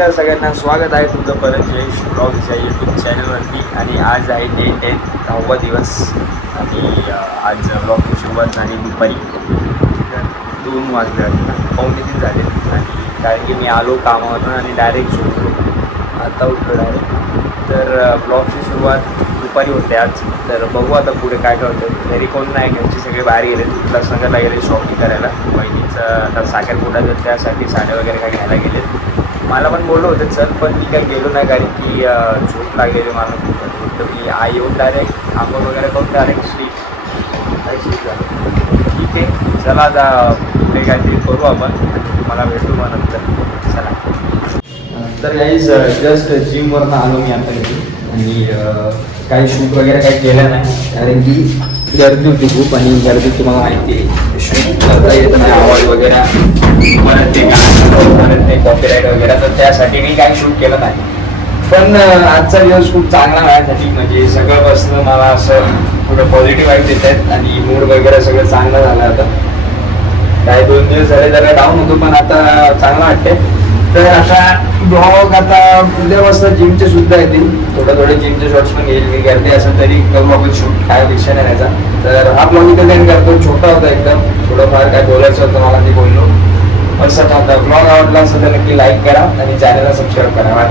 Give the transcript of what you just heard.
नमस्कार सगळ्यांना, स्वागत आहे तुमचं परत जयेश ब्लॉग्स या यूट्यूब चॅनलवरती. आणि आज आहे डे 10, 10वा दिवस. आणि आज ब्लॉगची सुरुवात झाली दुपारी 2 वाजले, 2:45 झाले. आणि कारण की मी आलो कामावरून आणि डायरेक्ट झोपलो, आता उठलो डायरेक्ट. तर ब्लॉगची सुरुवात दुपारी होते आज. तर बघू आता पुढे काय काय होतं. घरी कोण नाही, घरचे सगळे बाहेर गेले, तुला संघाला गेले शॉपिंग करायला. बहिणीचं आता साखरपुडा तर त्यासाठी साड्या वगैरे काय घ्यायला गेले. मला पण बोललो होते चल, पण मी काही गेलो नाही कारण की झोप लागलेली मला खूप. तर मी येऊन डायरेक्ट आंघोळ वगैरे करून डायरेक्ट स्लीप झालं. ठीक आहे, चला आता पुढे काहीतरी करू आपण आणि तुम्हाला भेटू मग नंतर. चला. तर गाईज जस्ट जिमवरनं आलो मी आता घरी. आणि काही शूट वगैरे काही केलं नाही कारण की गर्दी होती खूप. आणि गर्दी तुम्हाला माहिती आहे, शूट करता येत नाही, आवाज वगैरे परत ते कॉपीराईट वगैरे, तर त्यासाठी मी काही शूट केलं नाही. पण आजचा दिवस खूप चांगला माझ्यासाठी, म्हणजे सगळं बसलं मला असं थोडं पॉझिटिव्ह वाईब देत आहेत आणि मूड वगैरे सगळं चांगलं झालं. आता काही 2 दिवस झाले जरा डाऊन होतो, पण आता चांगलं वाटते. तर आता ब्लॉग आता उद्यापासून जिमचे सुद्धा येतील, थोडे जिमचे शॉर्ट्स पण येईल. मी गर्दी असं तरी करू आपण शूट, काय अपेक्षा नाही त्याचा. तर हा ब्लॉग इथं एंड करतो. छोटा होता एकदम, थोडंफार काय बोलायचं होतं मला, मी बोललो. असं आता ब्लॉग आवडला असेल तर नक्की लाईक करा आणि चॅनलला सबस्क्राईब करा.